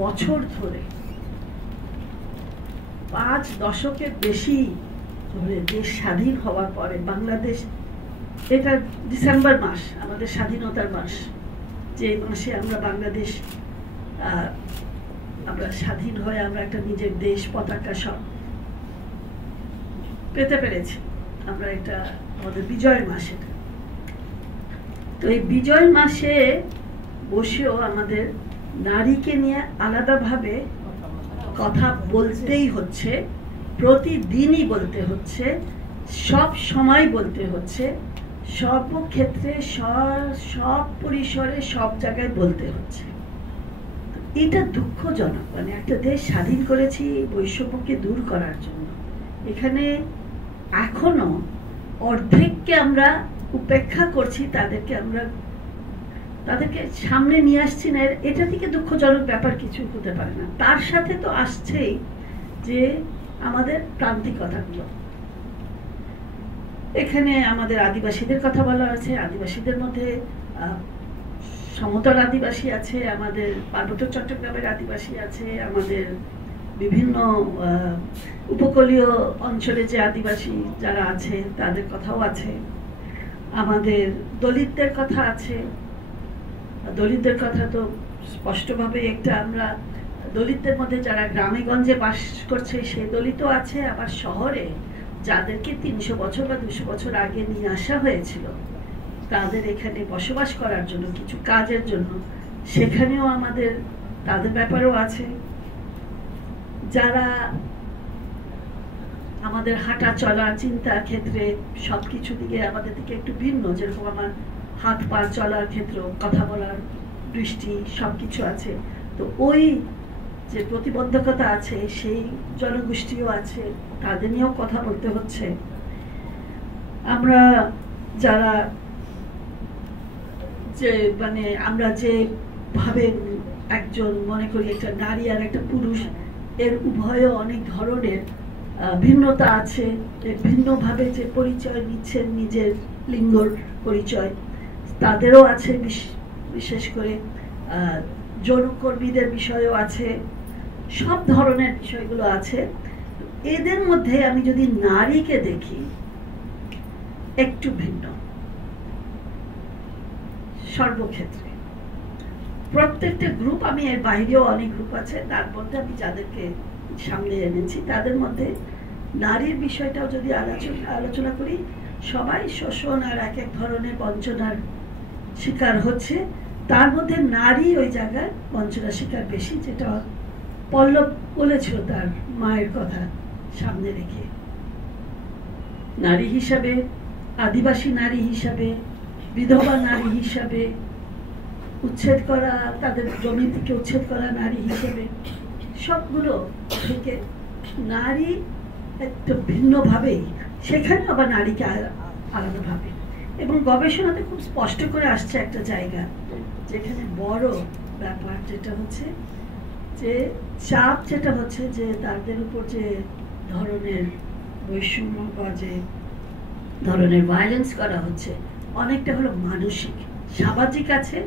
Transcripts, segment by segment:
বছর ধরে 5 দশকের বেশি ধরে দেশ স্বাধীন হওয়ার পরে বাংলাদেশ, এটা ডিসেম্বর মাস আমাদের স্বাধীনতার মাস, যে মাসে আমরা বাংলাদেশ আমরা স্বাধীন হয়ে আমরা একটা নিজের দেশ পতাকা সব পেতে পেরেছি। আমরা এটা আমাদের বিজয়ের মাস। এটা তো এই বিজয় মাসে বসেও আমাদের নারীকে নিয়ে আলাদাভাবে কথা বলতেই হচ্ছে, প্রতিদিনই বলতে হচ্ছে, সব সময় বলতে হচ্ছে, সব ক্ষেত্রে সব পরিসরে সব জায়গায় বলতে হচ্ছে। এটা দুঃখজনক। মানে একটা দেশ স্বাধীন করেছি বৈষম্যকে দূর করার জন্য, এখানে এখনো অর্ধেককে আমরা উপেক্ষা করছি, তাদেরকে সামনে নিয়ে আসছি না। এটা থেকে দুঃখজনক ব্যাপার কিছু হতে পারে না। তার সাথে তো আসছেই যে আমাদের প্রান্তিকতাগুলো, এখানে আমাদের আদিবাসীদের কথা বলা আছে। আদিবাসীদের মধ্যে সমতল আদিবাসী আছে, আমাদের পার্বত্য চট্টগ্রামের আদিবাসী আছে, আমাদের বিভিন্ন উপকূলীয় অঞ্চলে যে আদিবাসী যারা আছে তাদের কথাও আছে, আমাদের দলিতদের কথা আছে। দলিতদের কথা তো স্পষ্টভাবে একটা, আমরা দলিতদের মধ্যে যারা গ্রামে গঞ্জে বাস করছে সে দলিতও আছে, আবার শহরে যাদেরকে 300 বছর বা 200 বছর আগে নিয়ে আসা হয়েছিল তাদের এখানে বসবাস করার জন্য, কিছু কাজের জন্য, সেখানেও আমাদের তাদের ব্যাপারেও আছে। যারা আমাদের হাঁটা চলা চিন্তার ক্ষেত্রে সবকিছু দিকে আমাদের দিকে একটু ভিন্ন, যেরকম আমার হাত পা চলার ক্ষেত্র, কথা বলার দৃষ্টি সবকিছু আছে, তো ওই যে প্রতিবন্ধকতা আছে সেই জনগোষ্ঠীও আছে, তাদের নিয়েও কথা বলতে হচ্ছে। আমরা যারা যে মানে আমরা যে ভাবে একজন মনে করি একটা নারী আর একটা পুরুষ, এর উভয় অনেক ধরনের ভিন্নতা আছে। ভিন্নভাবে যে পরিচয় নিচ্ছেন নিজের লিঙ্গর পরিচয়, তাদেরও আছে। বিশেষ করে যৌনকর্মীদের বিষয়ও আছে, সব ধরনের বিষয়গুলো আছে। এদের মধ্যে আমি যদি নারীকে দেখি একটু ভিন্ন সর্বক্ষেত্রে। প্রত্যেকটা গ্রুপ, আমি এর বাইরেও অনেক গ্রুপ আছে, তার মধ্যে আমি যাদেরকে সামনে এনেছি তাদের মধ্যে নারীর বিষয়টাও যদি আলোচনা করি, সবাই শোষণ আর এক এক ধরনের বঞ্চনার শিকার হচ্ছে। তার মধ্যে নারী ওই জায়গায় বঞ্চনার শিকার বেশি, যেটা পল্লব বলেছিল তার মায়ের কথা সামনে রেখে। নারী হিসাবে, আদিবাসী নারী হিসাবে, বিধবা নারী হিসাবে, উচ্ছেদ করা, তাদের জমি থেকে উচ্ছেদ করা নারী হিসেবে, সবগুলো থেকে নারী একটু ভিন্নভাবেই, সেখানে আবার নারীকে আলাদাভাবে। এবং গবেষণাতে খুব স্পষ্ট করে আসছে একটা জায়গা যেখানে বড় ব্যাপার যেটা হচ্ছে যে চাপ, যেটা হচ্ছে যে তাদের উপর যে ধরনের বৈষম্য বা যে ধরনের ভায়োলেন্স করা হচ্ছে, অনেকটা হলো মানসিক। সামাজিক আছে,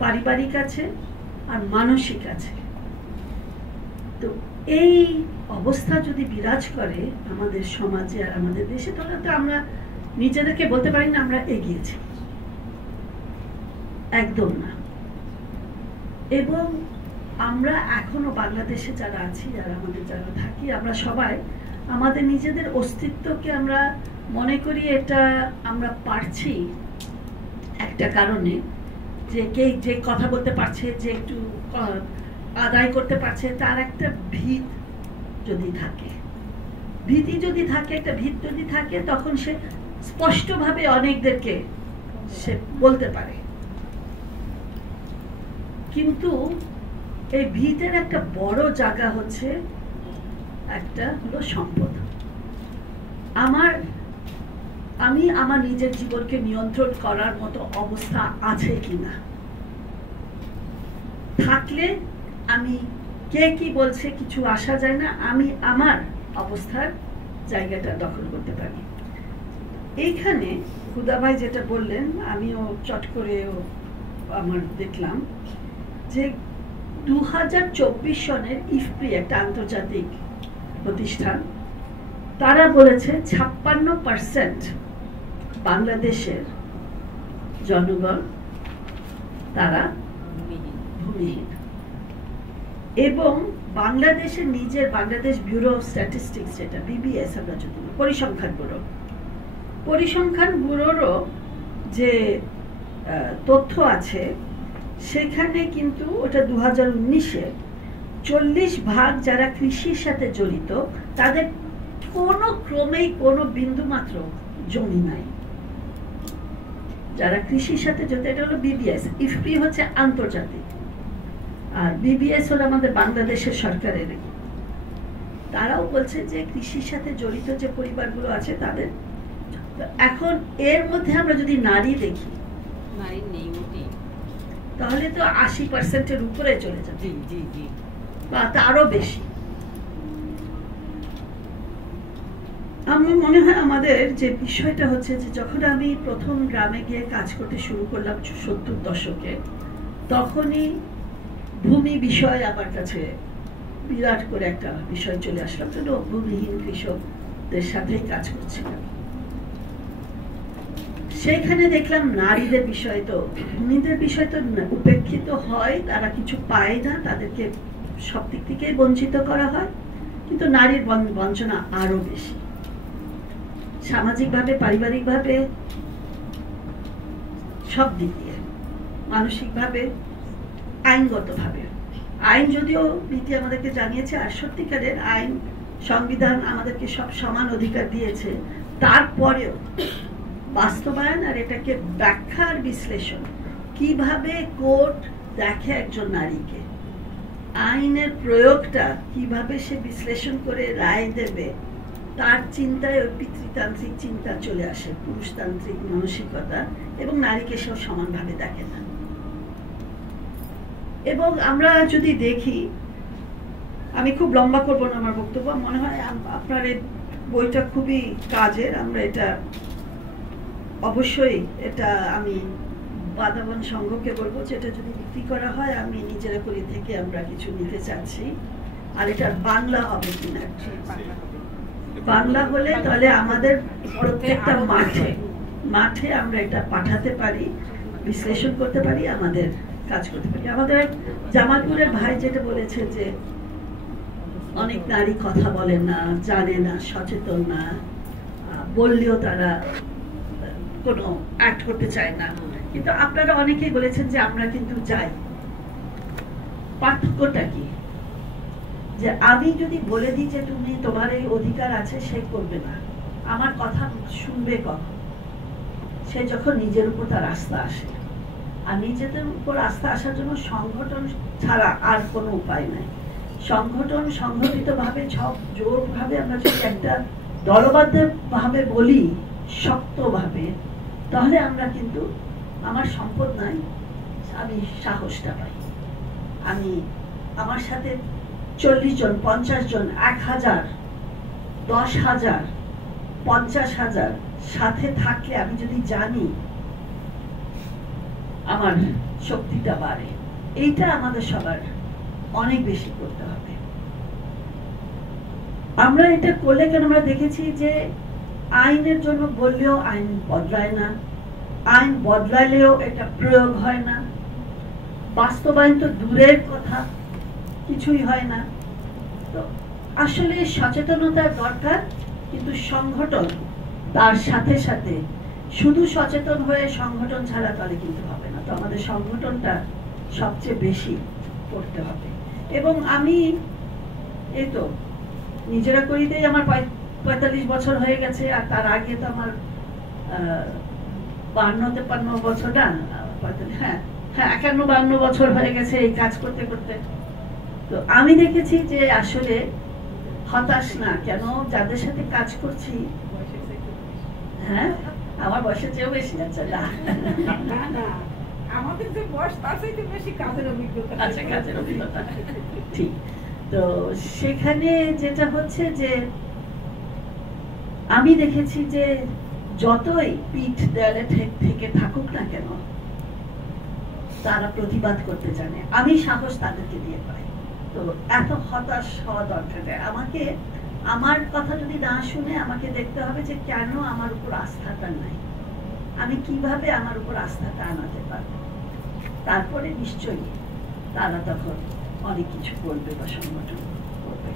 পারিবারিক আছে, আর মানসিক আছে। তো এই অবস্থা যদি বিরাজ করে আমাদের সমাজে আর আমাদের দেশে, তাহলে তো আমরা নিজেদেরকে বলতে পারি না আমরা এগিয়েছি, একদম না। এবং আমরা এখনো বাংলাদেশে যারা আছি আর আমাদের যারা থাকি, আমরা সবাই আমাদের নিজেদের অস্তিত্বকে আমরা মনে করি এটা আমরা পারছি একটা কারণে, যে কে যে কথা বলতে পারছে, যে একটু আদায় করতে পারছে, তার একটা ভিত যদি থাকে, ভীতি যদি থাকে, একটা ভিত যদি থাকে, তখন সে স্পষ্টভাবে অনেকদেরকে সে বলতে পারে। কিন্তু এই ভিতের একটা বড় জায়গা হচ্ছে, একটা হলো সম্পদ। আমি আমার নিজের জীবনকে নিয়ন্ত্রণ করার মতো অবস্থা আছে কিনা, থাকলে আমি কে কি বলছে কিছু আসা যায় না, আমি আমার অবস্থার জায়গাটা দখল করতে পারি। এইখানে হুদা ভাই যেটা বললেন, আমিও চট করে আমার দেখলাম যে 2024 সনের ইফপ্রি একটা আন্তর্জাতিক প্রতিষ্ঠান, তারা বলেছে 56% বাংলাদেশের জনগণ তারা ভূমিহীন। এবং বাংলাদেশের নিজের বাংলাদেশ ব্যুরো অফ স্ট্যাটিস্টিক্স, যেটা বিবিএস আমরা যদি পরিসংখ্যান ব্যুরোরও যে তথ্য আছে সেখানে কিন্তু ওটা 2019-এ 40% যারা কৃষির সাথে জড়িত তাদের কোনো ক্রমেই কোনো বিন্দু মাত্র জমি নাই। যারা কৃষির সাথে জড়িত, এটা হলো বিবিএস, ইফপ্রি হচ্ছে আন্তর্জাতিক, আর বিবিএস হলো আমাদের বাংলাদেশের সরকারের। তারাও বলছে যে কৃষির সাথে জড়িত যে পরিবারগুলো আছে তাদের, এখন এর মধ্যে আমরা যদি নারী দেখি তাহলে তো 80%-এর উপরে চলে যাবে, বা তারও বেশি। আমার মনে হয় আমাদের যে বিষয়টা হচ্ছে যে যখন আমি প্রথম গ্রামে গিয়ে কাজ করতে শুরু করলাম 70 দশকে, তখনই ভূমি বিষয় আমার কাছে বিরাট করে একটা বিষয় চলে আসলাম, তো ভূমিহীন কৃষকদের সাথেই কাজ করছিলাম। সেখানে দেখলাম নারীদের বিষয়, তো ভূমিদের বিষয় তো উপেক্ষিত হয়, তারা কিছু পায় না, তাদেরকে সব দিক থেকে বঞ্চিত করা হয়, কিন্তু নারীর বঞ্চনা আরো বেশি, সামাজিকভাবে, পারিবারিকভাবে, সব দিক দিয়ে, মানসিকভাবে, আইনগতভাবে। আইন যদিও নীতি আমাদেরকে জানিয়েছে, আর সত্যিকারের আইন, সংবিধান আমাদেরকে সব সমান অধিকার দিয়েছে, তারপরেও বাস্তবায়ন আর এটাকে ব্যাখ্যার বিশ্লেষণ, কিভাবে কোর্ট দেখে একজন নারীকে, আইনের প্রয়োগটা কিভাবে সে বিশ্লেষণ করে রায় দেবে, তার চিন্তায় ওই পিতৃতান্ত্রিক চিন্তা চলে আসে, পুরুষতান্ত্রিক মানসিকতা, এবং নারীকে সব সমানভাবে দেখে না। এবং আমরা যদি দেখি, আমি খুব লম্বা করবো না আমার বক্তব্য, মনে হয় আপনার এই বইটা খুবই কাজের, আমরা এটা অবশ্যই, এটা আমি বাদাবন সংঘকে বলবো যে এটা যদি বিক্রি করা হয়, আমি নিজেরা করি থেকে আমরা কিছু নিতে চাচ্ছি। আর এটা বাংলা হবে কিনা, বাংলা হলে তাহলে আমাদের প্রত্যেকটা মাঠে আমরা এটা পাঠাতে পারি, বিশ্লেষণ করতে পারি, আমাদের কাজ করতে পারি। আমাদের জামালপুরের ভাই যেটা বলেছে যে অনেক নারী কথা বলেন না, জানে না, সচেতন না, বললেও তারা কোনো অ্যাক্ট করতে চায় না, কিন্তু আপনারা অনেকেই বলেছেন যে আমরা কিন্তু যাই। পার্থক্যটা কি? যে আমি যদি বলে দিই যে তুমি, তোমার এই অধিকার আছে, সে করবে না, আমার কথা শুনবে কখন? সে যখন নিজের উপর তার আস্থা আসে। আর নিজেদের উপর আস্থা আসার জন্য সংগঠন ছাড়া আর কোনো উপায় নাই। সংগঠন সংগঠিত ভাবে, জোর ভাবে আমরা যদি একটা দলবদ্ধ ভাবে বলি, শক্ত ভাবে, তাহলে আমরা কিন্তু, আমার সম্পদ নাই, আমি সাহসটা পাই। আমি আমার সাথে 40 জন, 50 জন, 1000, 10,000, 50,000 সাথে থাকলে আমি যদি জানি, আমার শক্তিটা বাড়ে। এইটা আমাদের সবার অনেক বেশি করতে হবে। আমরা এটা করলে কেন, আমরা দেখেছি যে আইনের জন্য বললেও আইন বদলায় না, আইন বদলালেও এটা প্রয়োগ হয় না, বাস্তবায়ন তো দূরের কথা, কিছুই হয় না। তো আসলে সচেতনতার দরকার, কিন্তু সংগঠন তার সাথে সাথে, শুধু সচেতন হয়ে সংগঠন ছাড়া তাহলে কিন্তু হবে না। তো আমাদের সংগঠনটা সবচেয়ে বেশি করতে হবে। এবং আমি এই তো নিজেরা করিতেই আমার 45 বছর হয়ে গেছে, আর তার আগে তো আমার 52-53 বছর, না 51-52 বছর হয়ে গেছে এই কাজ করতে করতে। তো আমি দেখেছি যে আসলে হতাশ না কেন, যাদের সাথে কাজ করছি, হ্যাঁ আমার বয়সের চেয়েও বেশি আছে, না আমাদের যে বয়স তার চাইতে বেশি কাজের অভিজ্ঞতা। আচ্ছা, কাজের অভিজ্ঞতা, ঠিক। তো সেখানে যেটা হচ্ছে যে আমি দেখেছি যে যতই পিঠ দেয়ালে থেকে থাকুক না কেন, তারা প্রতিবাদ করতে জানে, আমি সাহস তাদেরকে দিয়ে পাই। তো এত হতাশ হওয়া দরকার নেই। আমাকে আমার কথা যদি না শুনে আমাকে দেখতে হবে যে কেন আমার উপর আস্থাটা নাই, আমি কিভাবে আমার উপর আস্থাটা আনাতে পারবো। তারপরে নিশ্চয়ই তারা তখন অনেক কিছু করবে বা সংগঠন করবে।